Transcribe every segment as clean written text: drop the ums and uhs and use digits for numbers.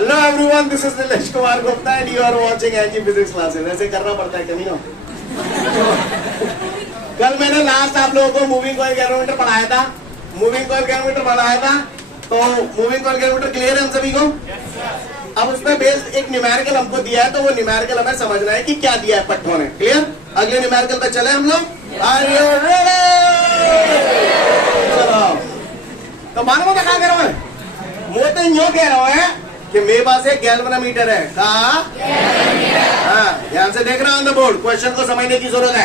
Hello everyone, this is Nilesh Kumar Gupta and you are watching NG physics classes. ऐसे करना पड़ता है कभी ना। कल मैंने लास्ट आप लोगों को मूविंग कॉइल कैलकुलेटर पढ़ाया था। तो मूविंग कॉइल कैलकुलेटर क्लियर है हम सभी को? अब उसमें बेस्ड एक न्यूमेरिकल हमको दिया है, तो वो न्यूमेरिकल हमें समझना है कि क्या दिया है पट्टों ने। क्लियर? अगले न्यूमेरिकल पे चले हम लोग। Are you ready? चलो, तो मानो क्या कह रहा हूं मैं तो यूं कह रहा है कि मेरे पास एक गैल्वेनोमीटर है। कहा? हाँ, ध्यान से देख रहा ऑन द बोर्ड, क्वेश्चन को समझने की जरूरत है।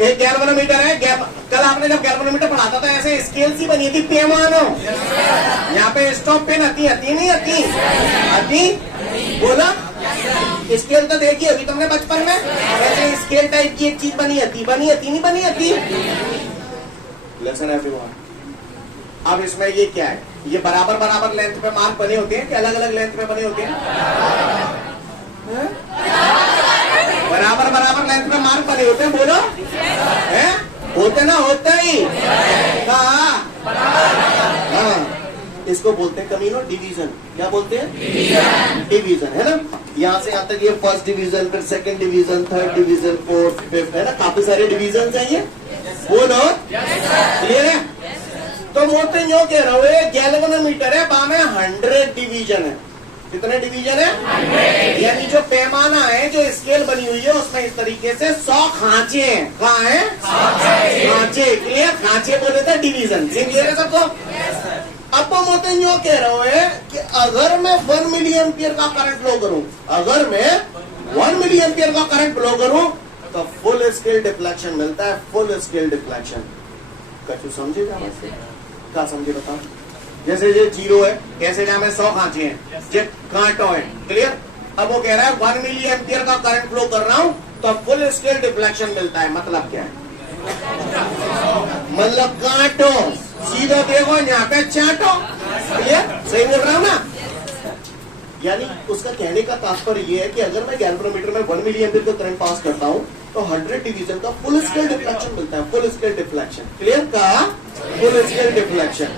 एक गैल्वेनोमीटर है। कल आपने जब गैल्वेनोमीटर पढ़ाता था ऐसे स्केल सी बनी थी, पैमानों। यहाँ पे स्टॉप पेन आती नहीं आती बोला। स्केल तो देखिए अभी तुमने बचपन में, ऐसे स्केल टाइप की एक चीज बनी आती। लेसन एवरीवन, अब इसमें ये क्या है? ये बराबर लेंथ पे मार्क बने होते हैं कि अलग अलग लेंथ पे बने होते हैं? बराबर लेंथ पे मार्क बने होते हैं। बोलो है? होते ही कहा? हाँ, इसको बोलते हैं कमीनो डिवीजन। क्या बोलते हैं? डिवीजन है ना। यहाँ से यहाँ तक ये फर्स्ट डिवीजन, फिर second division, third division, fourth, fifth, है ना। काफी सारे डिवीजन है ये। बोलो क्लियर है? तो वो तो यूं कह रहा हूँ, गैल्वेनोमीटर है, बामे 100 डिवीजन है। कितने डिवीजन है? यानी जो पैमाना है, जो स्केल बनी हुई है, उसमें इस तरीके से 100 खांचे हैं। कहाँ है? खांचे। क्लियर? खांचे बोले थे डिवीजन। क्लियर है सबको? अब वो तो यूं कह रहा है कि अगर मैं 1 मिली एम्पियर का करंट फ्लो करूं, का करंट फ्लो करूं, तो फुल स्केल डिफ्लेक्शन मिलता है। फुल स्केल डिफ्लेक्शन कछु समझेगा? क्या समझे बताओ? जैसे ये 0 है, कैसे जाए? 100 खांचे हैं, जे कांटो है। क्लियर? अब वो कह रहा है 1 मिली एम्पियर का करंट फ्लो कर रहा हूं तो फुल स्केल डिफ्लेक्शन मिलता है। मतलब क्या है? मतलब कांटो सीधा देखो, यहाँ पे चाटो। क्लियर? सही बोल रहा हूं ना? यानी उसका कहने का तात्पर्य ये है कि अगर मैं गैल्वेनोमीटर में 1 मिली एम्पियर को करंट पास करता हूं तो 100 डिवीजन का फुल स्केल डिफ्लेक्शन मिलता है। Full scale deflection. क्लियर? का फुल स्केल डिफ्लेक्शन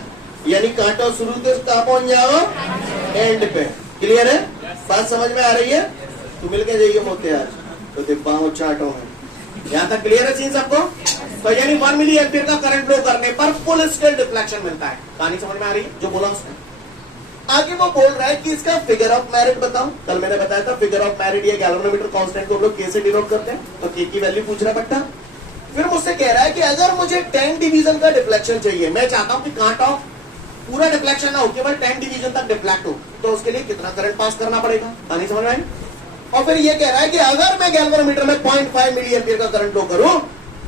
यानी कांटो शुरू से कहां पहुंच जाओ? एंड पे। क्लियर है? बात समझ में आ रही है? तो मिलके जाइए मोते आज तो देखो चाटो है। यहाँ तक क्लियर है सीन सबको? तो यानी 1 मिली एम्पियर का करंट फ्लो करने पर फुल स्केल डिफ्लेक्शन मिलता है। कहानी समझ में आ रही है जो बोला उसने? आगे वो बोल रहा है कि इसका फिगर ऑफ मेरिट बताओ। कल मैंने बताया था फिगर ऑफ मेरिट ये गैल्वेनोमीटर कांस्टेंट को हम लोग कैसे डिनोट करते हैं। तो के की वैल्यू पूछ रहा बट्टा। फिर मुझसे कह रहा है कि अगर मुझे 10 डिवीजन का डिफ्लेक्शन चाहिए, मैं चाहता हूं कि कांटा पूरा डिफ्लेक्शन ना हो, केवल 10 डिवीजन तक डिफ्लेक्ट हो, तो उसके लिए कितना करंट पास करना पड़ेगा? कहानी समझ में आई? और फिर ये कह रहा है कि अगर मैं गैल्वेनोमीटर में 0.5 मिली एम्पियर का करंट फ्लो करूं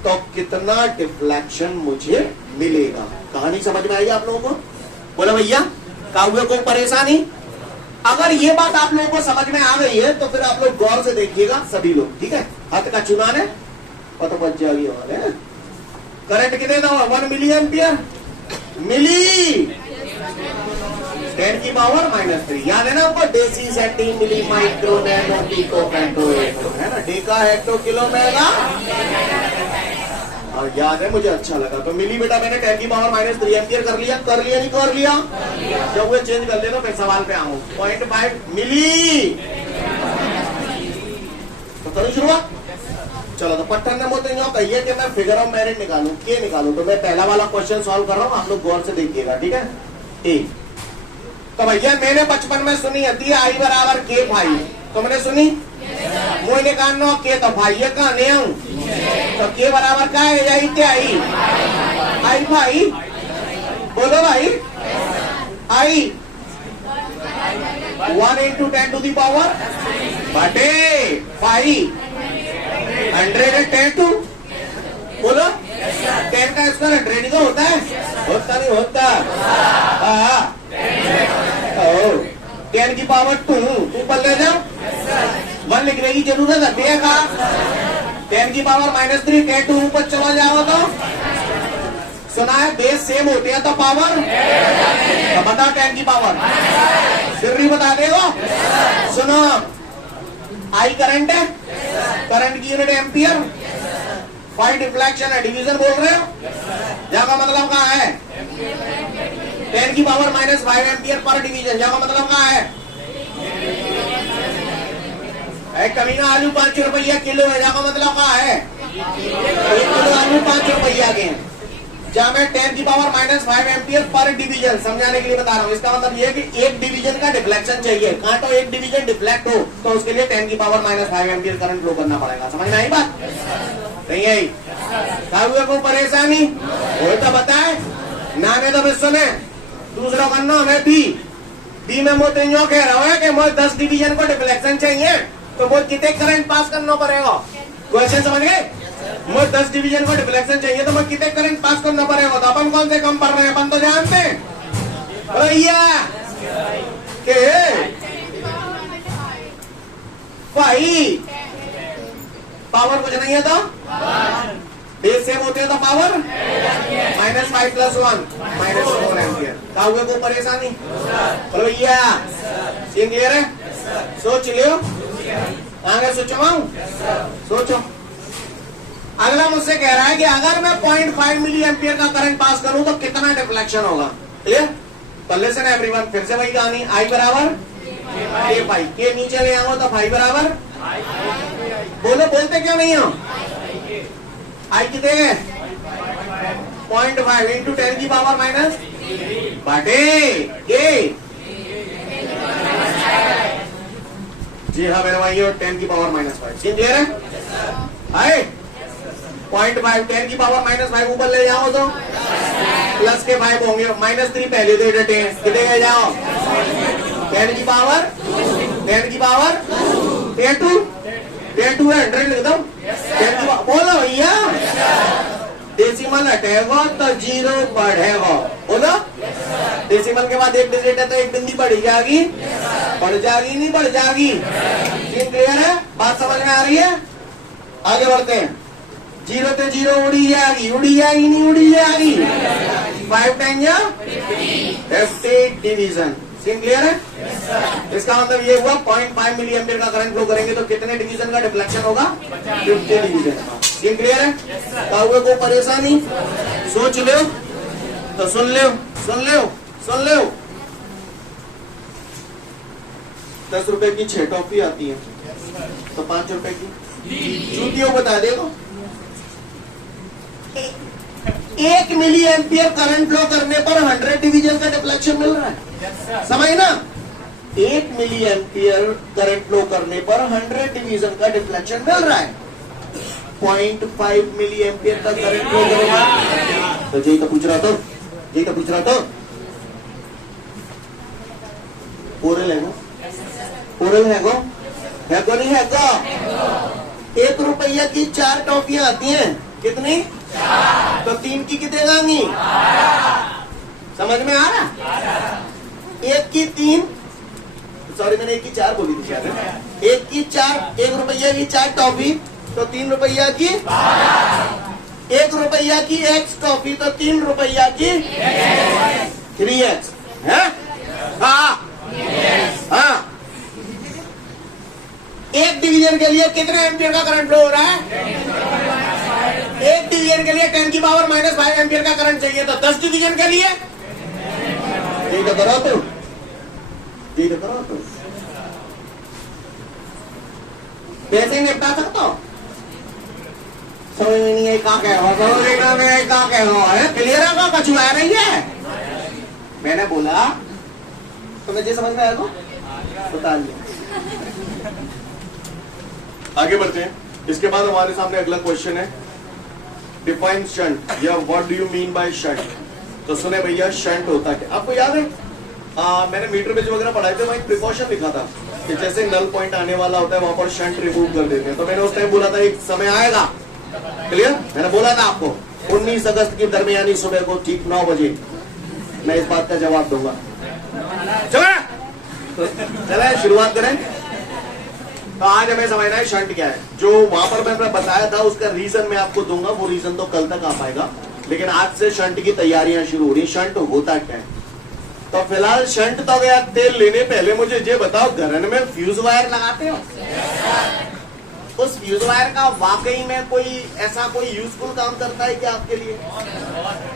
तो कितना डिफ्लेक्शन मुझे मिलेगा? कहानी समझ में आई आप लोगों को? बोला भैया काहुए को परेशानी? अगर ये बात आप लोगों को समझ में आ गई है तो फिर आप लोग गौर से देखिएगा सभी लोग। ठीक है? हाथ का चुनान है, पता बच जाएगी। करंट कितने का? 1 मिली एम्पियर। मिली 10 की पावर -3। याद है ना आपको? Deci centi milli micro nano pico femto है ना। Deca hecto kilo mega. और याद है, मुझे अच्छा लगा। तो मिली बेटा मैंने 10 की पावर -3 एम्पियर कर लिया नहीं कर लिया? जब वो चेंज कर लेना फिर सवाल पे आऊं। 0.5 मिली तो करो शुरुआत। चलो, तो पट्टन ने मुझे कहिए कि मैं फिगर ऑफ मेरिट निकालूं, के निकालूं। तो मैं पहला वाला क्वेश्चन सॉल्व कर रहा हूं, आप लोग गौर से देखिएगा। ठीक है? ए तो भैया मैंने बचपन में सुनी होती है I बराबर के भाई। तुमने सुनी? मुझे निकालना के तो भाई ये कहने हूं तो के बराबर का है? यही क्या आई भाई? बोलो भाई। आई 1 × 10 टू दी पावर बटे 5 100 बोलो 10 का स्क्वायर 100 का होता है? होता नहीं होता? 10 की पावर 2 पर ले जाओ। 1 लिखने की जरूरत है? देखा 10 की पावर -3 10 2 ऊपर चला जाओ तो सुना है बेस सेम होते हैं तो पावर तो बताओ 10 की पावर फिर भी बता देगा। सुनो, आई करंट है, करंट की यूनिट एम्पियर, 5 डिफ्लेक्शन है, डिवीजन बोल रहे हो? जाका मतलब कहाँ है? 10 की पावर -5 एम्पियर पर डिवीजन। जाका मतलब कहाँ है? कमीना आलू 5 रुपया किलो है, जाका मतलब क्या है? 1 किलो आलू 5 रुपया के हैं। जहां मैं 10 की पावर -5 एम्पियर पर डिवीजन समझाने के लिए बता रहा हूँ। इसका मतलब ये है कि एक डिवीजन का डिफ्लेक्शन चाहिए, कांटो एक डिवीजन डिफ्लेक्ट हो तो उसके लिए 10 की पावर -5 एम्पियर करंट फ्लो करना पड़ेगा। समझ में आई बात? नहीं आई? को परेशानी हो तो बताए ना, मैं तो विश्व में दूसरा करना हमें बी में मोते यो कह रहा है कि मुझे 10 डिवीजन को डिफ्लेक्शन चाहिए तो वो कितने करंट पास करना पड़ेगा? क्वेश्चन समझ गए? मुझे 10 डिवीजन को डिफ्लेक्शन चाहिए तो मैं कितने करंट पास करना पड़ेगा? तो अपन कौन से कम पढ़ रहे हैं? अपन तो जानते हैं भैया के भाई पावर कुछ नहीं है तो बेस सेम होते हैं तो पावर -5 + 1 -4 एम्पियर। काउगे को परेशानी बोलो भैया, सीन क्लियर है? सोच लियो, आगे सोचो सोचो। अगला मुझसे कह रहा है कि अगर मैं 0.5 मिली एम्पियर का करंट पास करूं तो कितना डिफ्लेक्शन होगा? क्लियर? तो लिसन एवरीवन, फिर से वही कहानी, I बराबर के पाई के नीचे ले आओ तो फाई बराबर बोलो, बोलते क्यों नहीं हो? I कितने गए? 0.5 इंटू 10 की पावर माइनस बाटे के। जी हाँ मेरे भाई, 10 की पावर -5। सीन क्लियर है? आए 0.5 10 की पावर -5 ऊपर ले जाओ तो प्लस के 5 होंगे, -3 पहले दे देते हैं, कितने ले जाओ? 10 की पावर 2 है 100 लिख दो। बोलो भैया, डेसिमल हटेगा तो 0 बढ़ेगा। बोलो, डेसिमल के बाद एक डिजिट है तो एक बिंदी बढ़ जाएगी, बढ़ जाएगी नहीं बढ़ जाएगी? सीन क्लियर है? बात समझ में आ रही है? आगे बढ़ते हैं। 0 तो 0 उड़ी जाएगी नहीं उड़ी जाएगी? 5 10 50 डिवीजन। सीन क्लियर है? इसका मतलब ये हुआ 0.5 मिली एम्पियर का करंट फ्लो करेंगे तो कितने डिवीजन का डिफ्लेक्शन होगा? 50 डिवीजन। सीन क्लियर है? काउगे को परेशानी सोच लो तो सुन लो 10 रुपए की 6 टॉफी आती है तो 5 रुपए की जूतियों बता देगा। 1 मिली एम्पियर करंट फ्लो करने पर 100 डिवीजन का डिफ्लेक्शन मिल रहा है। समझ ना? 1 मिली एम्पियर करंट फ्लो करने पर 100 डिवीजन का डिफ्लेक्शन मिल रहा है। 0.5 मिली एम्पियर का करंट फ्लो करेगा तो यही तो पूछ रहा था। ओरल है गो नहीं है गो? 1 रुपया की 4 टॉफियां आती हैं, कितनी? तो 3 की कितने आएंगी? समझ में आ रहा? 1 की 3, सॉरी मैंने 1 की 4 बोली थी शायद। 1 की 4, 1 रुपया की 4 टॉफी तो 3 रुपया की 1 रुपया की X टॉफी तो 3 रुपया की 3X है? हाँ। 1 डिवीजन के लिए कितने एम्पियर का करंट फ्लो हो रहा है? 1 डिवीजन के लिए 10 की पावर -5 एम्पियर का करंट चाहिए तो 10 डिवीजन के लिए यही तो करो तो पैसे निपटा सकते हो? समझ में नहीं है कहाँ कह रहा है? क्लियर है? कछुआ रही है? मैंने बोला तुम्हें जी समझ में आया तो बता लिया। आगे बढ़ते हैं। इसके बाद हमारे सामने अगला क्वेश्चन है, डिफाइन शंट या what do you mean by shunt. तो सुने भैया, शंट होता क्या? आपको याद है मैंने मीटर बेज वगैरह पढ़ाए थे, वहाँ एक प्रिकॉशन लिखा था कि जैसे नल पॉइंट आने वाला होता है वहां पर शंट रिमूव कर देते हैं। तो मैंने उस टाइम बोला था एक समय आएगा, क्लियर? मैंने बोला था आपको 19 अगस्त की दरमियानी सुबह को ठीक 9 बजे मैं इस बात का जवाब दूंगा। चले शुरुआत करें। तो आज हमें समझना है शंट क्या है। जो वहां पर मैंने बताया था उसका रीजन मैं आपको दूंगा, वो रीजन तो कल तक आ पाएगा, लेकिन आज से शंट की तैयारियां शुरू हो रही। शंट होता क्या है? तो फिलहाल शंट तो गया, तेल लेने पहले मुझे ये बताओ, घर में फ्यूज वायर लगाते हो? उस फ्यूज वायर का वाकई में कोई ऐसा कोई यूजफुल काम करता है क्या आपके लिए?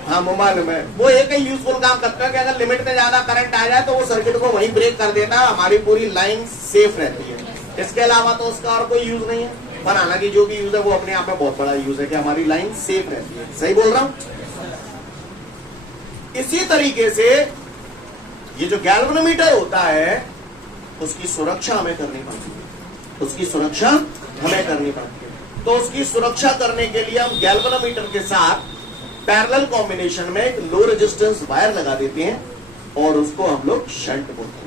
हाँ, मोबाइल में वो एक ही यूजफुल काम करता है कि अगर लिमिट में ज्यादा करंट आ जाए तो वो सर्किट को वहीं ब्रेक कर देता है, हमारी पूरी लाइन सेफ रहती है। इसके अलावा तो उसका और कोई यूज नहीं है, पर हालांकि जो भी यूज है वो अपने आप में बहुत बड़ा यूज है कि हमारी लाइन सेफ रहती है। सही बोल रहा हूं? इसी तरीके से ये जो गैल्वेनोमीटर होता है उसकी सुरक्षा हमें करनी पड़ती है, उसकी सुरक्षा हमें करनी पड़ती है। तो उसकी सुरक्षा करने के लिए हम गैल्वेनोमीटर के साथ पैरेलल कॉम्बिनेशन में एक लो रेजिस्टेंस वायर लगा देते हैं और उसको हम लोग शंट बोलते हैं।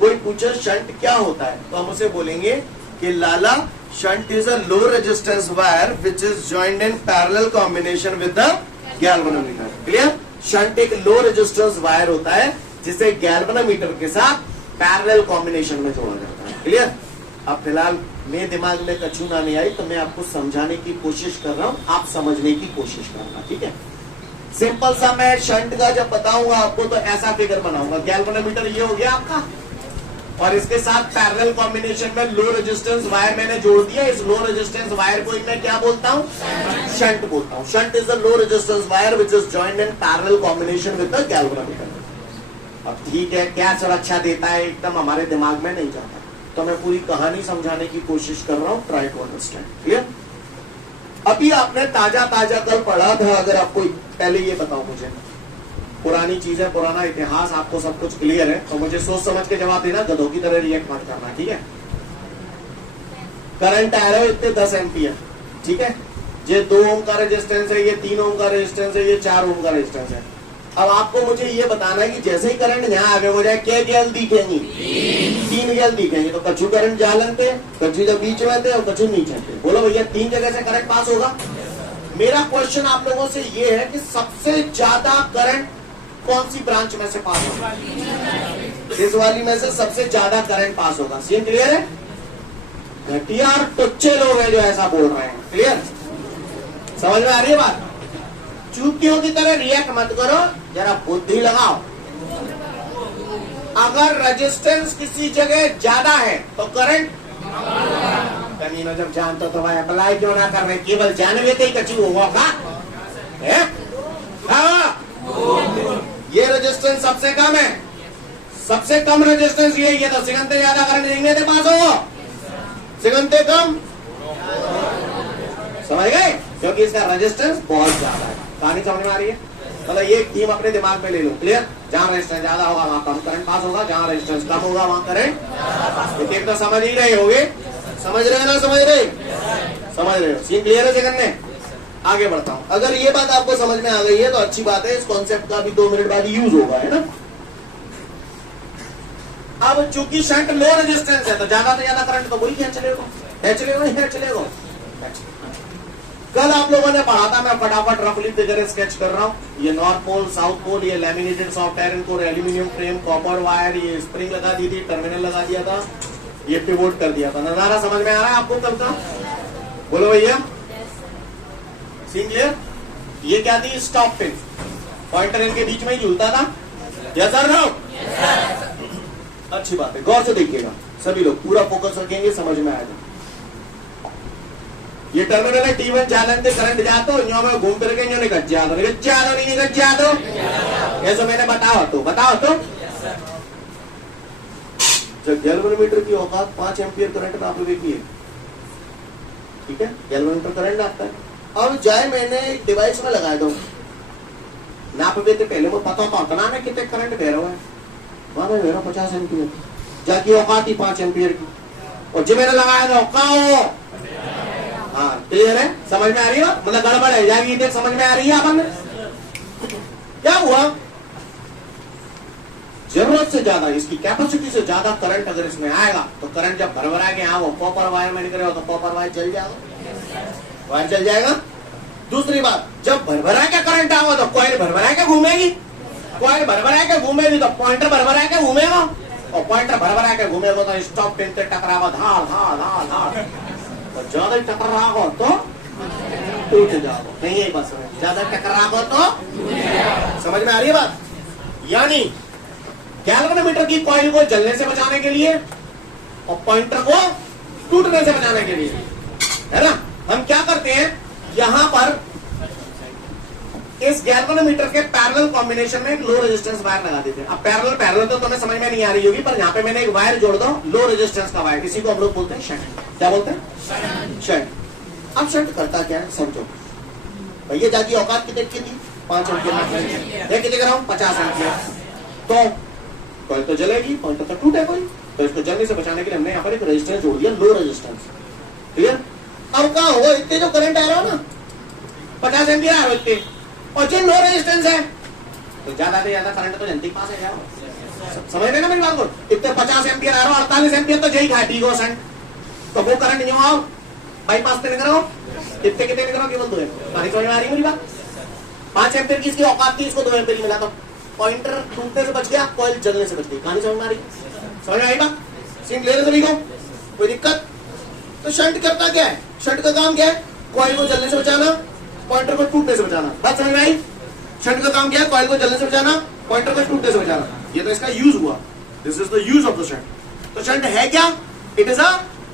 कोई पूछे शंट क्या होता है तो हम उसे बोलेंगे कि लाला shunt is a low resistance wire which is joined in parallel combination with the galvanometer. Clear? Shunt एक लो रेजिस्टेंस वायर होता है जिसे गैल्वेनोमीटर के साथ पैरेलल कॉम्बिनेशन में जोड़ा जाता है। क्लियर? अब फिलहाल मेरे दिमाग में कछु ना नहीं आई तो मैं आपको समझाने की कोशिश कर रहा हूं, आप समझने की कोशिश करना। ठीक है? सिंपल सा मैं शंट का जब बताऊंगा आपको तो ऐसा फिगर बनाऊंगा। गैल्वेनोमीटर ये हो गया आपका और इसके साथ पैरेलल कॉम्बिनेशन में लो रेजिस्टेंस वायर मैंने जोड़ दिया। इस लो रेजिस्टेंस वायर को मैं क्या बोलता हूँ? शंट बोलता हूँ। Shunt is a low resistance wire which is joined in parallel combination with the galvanometer. अब ठीक है, क्या सुरक्षा देता है एकदम हमारे दिमाग में नहीं जाता, तो मैं पूरी कहानी समझाने की कोशिश कर रहा हूं। Try to understand. क्लियर? अभी आपने ताजा कल पढ़ा था, अगर आपको पहले ये बताओ मुझे, पुरानी चीजें, पुराना इतिहास, आपको सब कुछ क्लियर है तो मुझे सोच समझ के जवाब देना, गधों की तरह रिएक्ट मत करना। ठीक है? करंट आ रहा है इतने 10 एम्पियर। ठीक है? ये 2 ओम का रेजिस्टेंस है, ये 3 ओम का रेजिस्टेंस है, ये 4 ओम का रेजिस्टेंस है। अब आपको मुझे ये बताना है कि जैसे ही करंट यहाँ आगे हो जाए क्या गैल दिखेंगी? 3 गैल दिखेंगी। तो कछु करंट जालन थे, कछु जब बीच में थे और कछु नीचे थे। बोलो भैया 3 जगह से करंट पास होगा। मेरा क्वेश्चन आप लोगों से ये है कि सबसे ज्यादा करंट कौन सी ब्रांच में से पास होगा? इस वाली में से सबसे ज्यादा करंट पास होगा। सीन क्लियर है? घटिया और टुच्चे लोग हैं जो ऐसा बोल रहे हैं। क्लियर? समझ में आ रही है बात? चूतियों की तरह रिएक्ट मत करो, जरा बुद्धि लगाओ। अगर रेजिस्टेंस किसी जगह ज्यादा है तो करंट कमीनो जब जानते तो भाई अप्लाई क्यों ना कर रहे? केवल जानवे थे कचू होगा है? ये रेजिस्टेंस सबसे कम है, सबसे कम रेजिस्टेंस यही है। तो सिगंते ज्यादा करंट देंगे थे पास हो, सिगंते कम। समझ गए? क्योंकि इसका रेजिस्टेंस बहुत ज्यादा है। कहानी समझ में आ रही है? मतलब ये थीम अपने दिमाग में ले लो। क्लियर? जहां रेजिस्टेंस ज्यादा होगा वहां कम करंट पास होगा, जहां रेजिस्टेंस कम होगा वहां करंट। एक तो समझ ही रहे होगे, समझ रहे हो ना? समझ रहे? समझ रहे हो? सीन क्लियर है सेकंड में? आगे बढ़ता हूं। अगर ये बात आपको समझ में आ गई है तो अच्छी बात है, इस कॉन्सेप्ट का भी 2 मिनट बाद यूज होगा, है ना? अब चूंकि शंट लो रेजिस्टेंस है तो ज्यादा से ज्यादा करंट तो वही क्या चलेगा। कल आप लोगों ने पढ़ा था, मैं फटाफट रफली फिगर स्केच कर रहा हूँ। ये नॉर्थ पोल, साउथ पोल, ये laminated soft iron core, aluminium frame, copper wire, ये स्प्रिंग लगा दी थी, टर्मिनल लगा दिया था, ये पिवोट कर दिया था। नजारा समझ में आ रहा है आपको कल का? बोलो भैया। Scene clear? ये क्या थी? Stop pin. पॉइंटर इनके बीच में ही झूलता था। Yes sir? नो? अच्छी बात है, गौर से देखिएगा सभी लोग, पूरा फोकस रखेंगे, समझ में आएगा। ये टर्मिनल है T1 चालन से करंट जातो में घूम फिर के निकट जातो नहीं निकट जातो। ऐसा मैंने बताओ तो जब गैल्वेनोमीटर की औकात 5 एम्पियर करंट आप देखिए। ठीक है? गैल्वेनोमीटर करंट आता है। अब जाए मैंने डिवाइस में लगाए दो नाप देते, पहले वो पता होता ना मैं कितने करंट बह रहा है, वहां में मेरा 50 एम्पियर जाकी औकात ही 5 एम्पियर की, और जो मैंने लगाया था औकात। हाँ क्लियर है? समझ में आ रही है? मतलब गड़बड़ है जाएगी, देख समझ में आ रही है? अपन क्या हुआ? जरूरत से ज्यादा, इसकी कैपेसिटी से ज्यादा करंट अगर इसमें आएगा तो करंट जब भरभरा के यहाँ वो कॉपर वायर में निकलेगा तो कॉपर वायर जल जाएगा, वायर जल जाएगा। दूसरी बात, जब भरभरा के करंट आएगा तो कॉइल भरभरा के घूमेगी, कॉइल भरभरा के घूमेगी तो पॉइंटर भरभरा के घूमेगा, और पॉइंटर भरभरा के घूमेगा तो स्टॉप पिन से टकरावा धार धार धार धार, और ज्यादा टकराओ तो टूट जाओ। नहीं है बस, ज्यादा टकराओ तो समझ में आ रही है बात? यानी गैल्वेनोमीटर की कॉइल को जलने से बचाने के लिए और पॉइंटर को टूटने से बचाने के लिए, है ना, हम क्या करते हैं, यहां पर इस गैल्वेनोमीटर के पैरेलल कॉम्बिनेशन में एक लो रेजिस्टेंस वायर लगा देते हैं। अब पैरेलल तो तुम्हें समझ में नहीं आ रही होगी, पर यहाँ पे मैंने एक वायर जोड़ दो लो रेजिस्टेंस का वायर, इसी को हम लोग बोलते हैं शंट। क्या बोलते हैं? शंट। अब शंट करता क्या है समझो भैया। जाकी औकात कितने की थी? 5 एम्पियर। मैं कितने कर रहा हूँ? 50 एम्पियर। तो कोई तो जलेगी, कोई तो टूटे कोई, तो इसको जलने से बचाने के लिए हमने यहाँ पर एक रेजिस्टेंस जोड़ दिया, लो रेजिस्टेंस। क्लियर? अब क्या होगा, इतने जो करंट आ रहा हो ना 50 एम्पियर आ रहा इतने, और जो लो रेजिस्टेंस है तो ज्यादा से ज्यादा करंट तो जनती के पास है यार। समझ रहे ना मेरी बात को? इतने 50 एम्पियर आ रहा हो, 48 एम्पियर तो यही घाटी को सन, तो वो करंट नहीं आओ बाईपास पे निकलो। इतने कितने निकलो? केवल 2 एम्पियर। समझ में आ रही मेरी बात? 5 एम्पियर की इसकी औकात थी, इसको 2 एम्पियर मिला, तो पॉइंटर टूटने से बच गया, कॉइल जलने से बच गई। कहानी समझ में आ रही? समझ में आई बात? सीन क्लियर है सभी को? कोई दिक्कत? तो शंट करता क्या है? शंट का काम क्या है? कॉइल को जलने से बचाना, पॉइंटर को टूटने से बचाना। बात समझ में आई? शंट का काम क्या है? कॉइल को जलने से बचाना, पॉइंटर को टूटने से बचाना। ये तो इसका यूज हुआ। This is the use of the shunt. तो शंट है क्या? It is a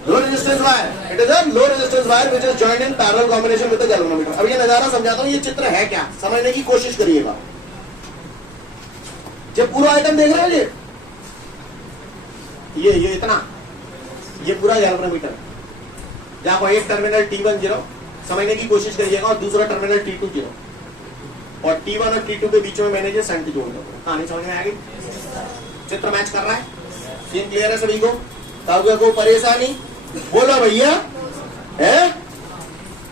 low resistance wire. It is a low resistance wire which is joined in parallel combination with the galvanometer. अब ये नजारा समझाता हूं, ये चित्र है क्या, समझने की कोशिश करिएगा। जब पूरा आइटम देख रहे हो, ये इतना, ये पूरा गैल्वेनोमीटर, जहां को एक टर्मिनल T10 समझने की कोशिश करिएगा और दूसरा टर्मिनल T20, और T1 और T2 के बीच में मैंने ये शंट जोड़ दिया। कहानी समझ में आ गई? चित्र मैच कर रहा है? सीन क्लियर है सभी को? कागज को परेशानी बोलो भैया है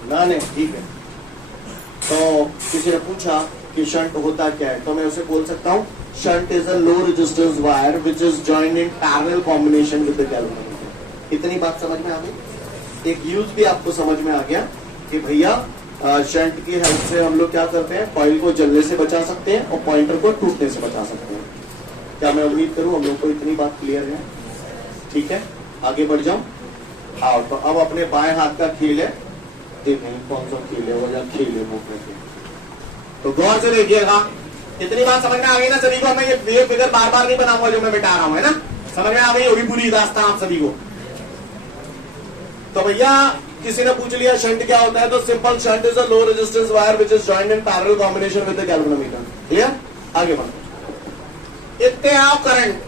ना? नहीं ठीक है। तो किसी ने पूछा कि शंट होता क्या है, तो मैं उसे बोल सकता हूं shunt is a low resistance wire which is joined in parallel combination with the galvanometer. इतनी बात समझ में आ गई? एक यूज भी आपको समझ में आ गया कि भैया शंट की हेल्प से हम लोग क्या करते हैं, कॉइल को जलने से बचा सकते हैं और पॉइंटर को टूटने से बचा सकते हैं। क्या मैं उम्मीद करूं हम लोग को इतनी बात क्लियर है? ठीक है, आगे बढ़ जाऊं। आओ, तो अब अपने बाएं हाथ का खेल है, नहीं कौन सा खेल है वो, या खेल है वो कहते हैं, तो गौर से देखिएगा। इतनी बात समझ में आ गई ना सभी को? मैं ये फिगर बार बार नहीं बनाऊंगा जो मैं मिटा रहा हूं, है ना? समझ में आ गई होगी पूरी दास्तान आप सभी को? तो भैया किसी ने पूछ लिया शंट क्या होता है, तो simple, shunt is a low resistance wire which is joined in parallel combination with the galvanometer. Clear? आगे बढ़ो। इतने आओ करंट,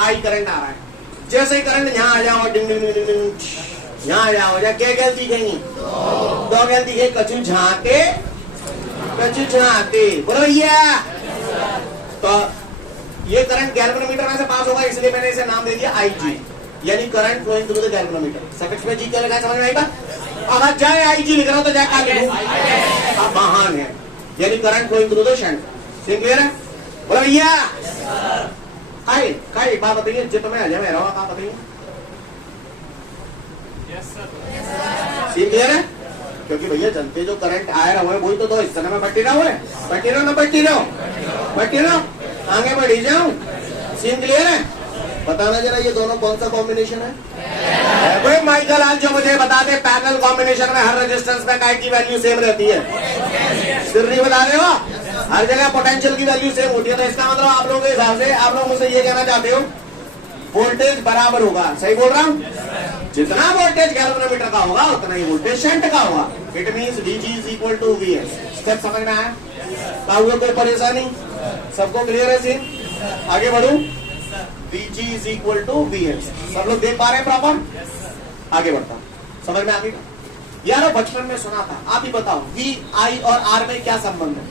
आई करंट आ रहा है, जैसे ही करंट यहाँ आ जाओ, डिंग डिंग डिंग डिंग, यहाँ आ जाओ, क्या गैल दिखेंगी? 2 गैल दिखे, कचू झाते, कचू झाते, बोलो भैया। तो ये करंट गैल्वेनोमीटर में से पास होगा, इसलिए मैंने इसे नाम दे दिया IG, यानी current flowing through the galvanometer. Suffix में जी क्या लगा, समझ में आई बात? अब जाए IG लिख रहा हूं तो जाए क्या लिखूं? अब महान है, यानी current flowing through the shunt. Clear है? बोलो भैया। काय एक बात बताइए, जितना मैं अजय में रहा हूँ, बताइए क्लियर है? क्योंकि भैया जनते जो करंट आ रहा है वही तो इस समय में बट्टी रहा है, बट्टी रहो ना, बट्टी रहो, आगे बढ़ी जाऊं। सीन क्लियर है? बताना जरा ये दोनों कौन सा कॉम्बिनेशन है? भाई माइकल आज जो मुझे बता दे, पैरेलल कॉम्बिनेशन में हर रेजिस्टेंस में काय की वैल्यू सेम रहती है? सिर नहीं बता रहे हो? हर जगह पोटेंशियल की वैल्यू सेम होती है। तो इसका मतलब आप लोगों के हिसाब से आप लोग मुझसे ये कहना चाहते हो वोल्टेज बराबर होगा। सही बोल रहा हूँ? जितना वोल्टेज गैल्वेनोमीटर का होगा उतना ही वोल्टेज शंट का होगा। It means VG is equal to VS। Step समझ में आया? कोई परेशानी? सबको क्लियर है सीन? आगे बढ़ू। VG is equal to VS। सब लोग देख पा रहे हैं प्रॉपर? आगे बढ़ता, समझ में आ गई? यार बचपन में सुना था, आप ही बताओ V, I और R में क्या संबंध है?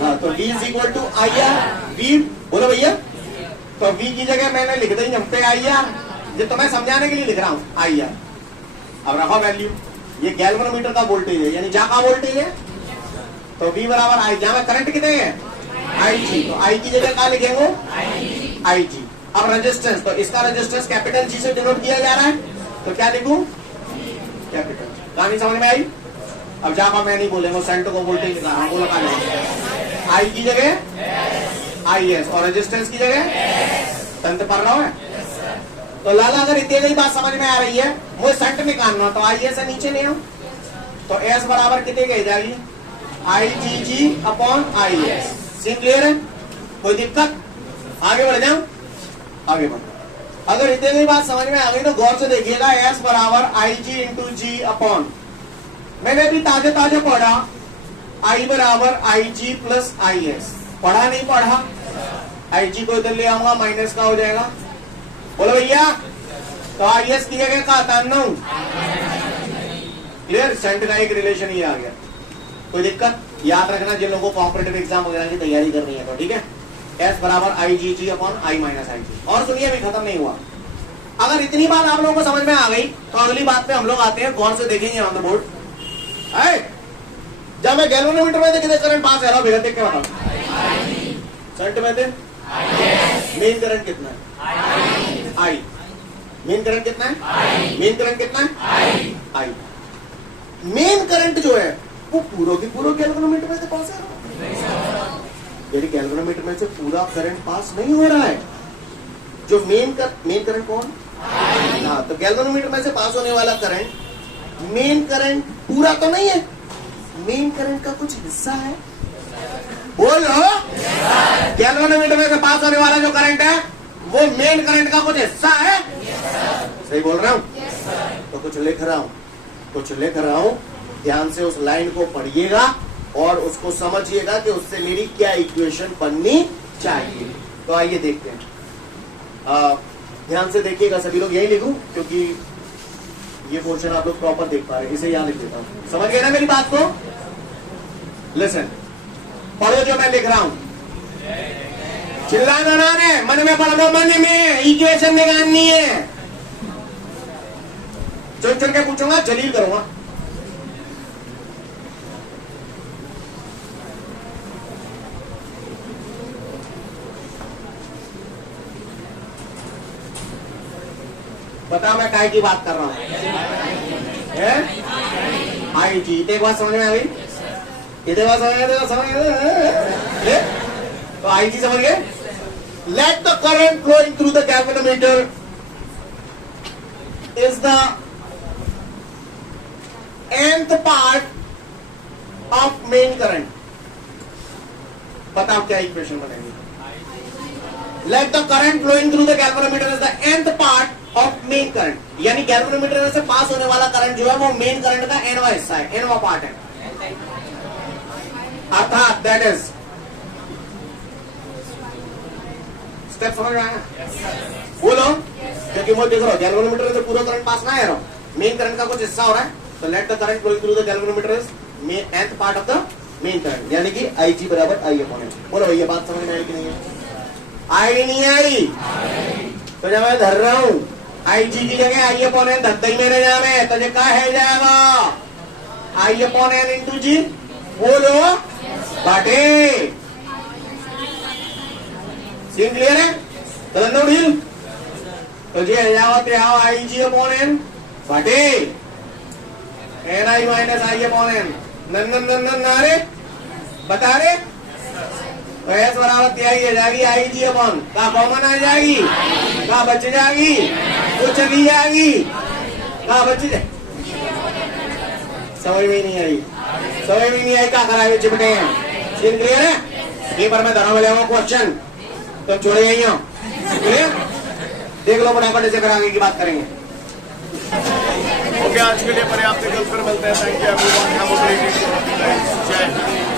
हाँ, तो V is equal to IR। V बोलो भैया। तो V की जगह मैंने लिख दी जमते IR, ये तो मैं समझाने के लिए लिख रहा हूँ IR। अब रखो वैल्यू, ये गैल्वेनोमीटर का वोल्टेज है, यानी जहां का वोल्टेज है, तो V बराबर I। जहां करंट कितने है? IG, तो I की जगह क्या लिखेंगे? IG। अब रेजिस्टेंस, तो इसका रेजिस्टेंस कैपिटल G से डिनोट किया जा रहा है, तो क्या लिखूं? कैपिटल। कहानी समझ में आई? अब जहां मैं नहीं बोलेंगे, सेंटर को वोल्टेज लिखा रहा हूं, वो लगा लेंगे। I की जगह IS और रेजिस्टेंस की जगह तंत्र पढ़ रहा है। तो लाला अगर इतनी गई बात समझ में आ रही है, मुझे सेंटर निकालना, तो IS से नीचे ले आऊं, तो S बराबर कितने कही जाएगी? IGG upon IS। Scene clear है? कोई दिक्कत? आगे बढ़ जाऊं? आगे बढ़। अगर इतनी गई बात समझ में आ गई तो गौर से देखिएगा, S बराबर IG इंटू G अपॉन मैंने अभी ताजे ताजे पढ़ा I बराबर IG प्लस IS, पढ़ा नहीं पढ़ा? IG को इधर ले आऊंगा, माइनस का हो जाएगा, बोलो भैया। तो IS दिया गया कहा था नौ, क्लियर, सेंट का एक रिलेशन ही आ गया। कोई दिक्कत? याद रखना जिन लोगों को कॉम्पिटिटिव एग्जाम वगैरह की तैयारी करनी है तो ठीक है। S बराबर IgG upon I minus IG। और सुनिए अभी खत्म नहीं हुआ, अगर इतनी बात आप लोगों को समझ में आ गई तो अगली बात पे हम लोग आते हैं, गौर से देखेंगे ऑन द बोर्ड। जब मैं गैल्वेनोमीटर में कितने करंट पास है, भैया देख के बताओ। सेंट में मेन करंट कितना है? I। मेन करंट कितना है? मेन करंट कितना है? I। मेन करंट जो है वो पूरा की पूरा गैल्वेनोमीटर में से पास है, यदि गैल्वेनोमीटर में से पूरा करंट पास नहीं हो रहा है, जो मेन करंट कौन? हाँ, तो गैल्वेनोमीटर में से पास होने वाला करंट मेन करंट पूरा तो नहीं है, मेन करंट का कुछ हिस्सा है, बोलो। गैल्वेनोमीटर में से पास होने वाला जो करंट है वो मेन करंट का कुछ हिस्सा है, सही बोल रहा हूं? तो कुछ लिख रहा हूं, ध्यान से उस लाइन को पढ़िएगा और उसको समझिएगा कि उससे मेरी क्या इक्वेशन बननी चाहिए। तो आइए देखते हैं, ध्यान से देखिएगा सभी लोग, यही लिखूं क्योंकि ये पोर्शन आप लोग प्रॉपर देख पा रहे हैं, इसे यहां लिख देता हूं। समझ गए ना मेरी बात को? लिसन, पढ़ो जो मैं लिख रहा हूं, चिल्लाना ना है, मन में पढ़ लो, मन में इक्वेशन निकालनी है। चुन चुन के पूछूंगा, जलील करूंगा। बता मैं काय की बात कर रहा हूं? आई जी, एक बात समझ में आ गई? इतने बात समझ गए? तो आई जी समझ गए? Let the current flowing through the galvanometer is the nth part of main current. बताओ क्या इक्वेशन बनेगी? Let the current flowing through the galvanometer is the nth part of main current, यानी गैल्वेनोमीटर में से पास होने वाला करंट जो है वो मेन करंट का nवां हिस्सा है, nवां पार्ट है, अर्थात दैट इज स्टेप समझ में आया? बोलो, क्योंकि मैं देख रहा हूं गैल्वेनोमीटर में से पूरा करंट पास ना आ रहा, मेन करंट का कुछ हिस्सा हो रहा है, तो let the current flowing through the galvanometer is nth part of the main current, यानी कि IG बराबर I अपॉन N। बोलो भैया बात समझ में आई कि नहीं है? आई नहीं आई? तो जब मैं धर रहा हूं IG की जगह I अपॉन N धरते ही मेरे नाम है, तो ये क्या है जाएगा? I अपॉन N इंटू जी, बोलो बाटे। सीन क्लियर है? तो नो डील, तो जी जावत आओ IG अपॉन N बाटे NI minus I upon N। नन रे बता रे, तो S बराबर त्यागी आ जाएगी IG अपॉन का कॉमन आ जाएगी, का बच जाएगी, वो चली जाएगी, का बच जाए। समझ में नहीं आई? समझ में नहीं आई? क्या कराए चिपटे हैं? सीन क्लियर है? पेपर में धरा मिले क्वेश्चन तो छोड़े गई हो, क्लियर? देख लो फटाफट से कराने की बात करेंगे। ओके, आज के लिए पर्याप्त है, कल फिर मिलते हैं। Thank you everyone, have a great day. जय हिंद।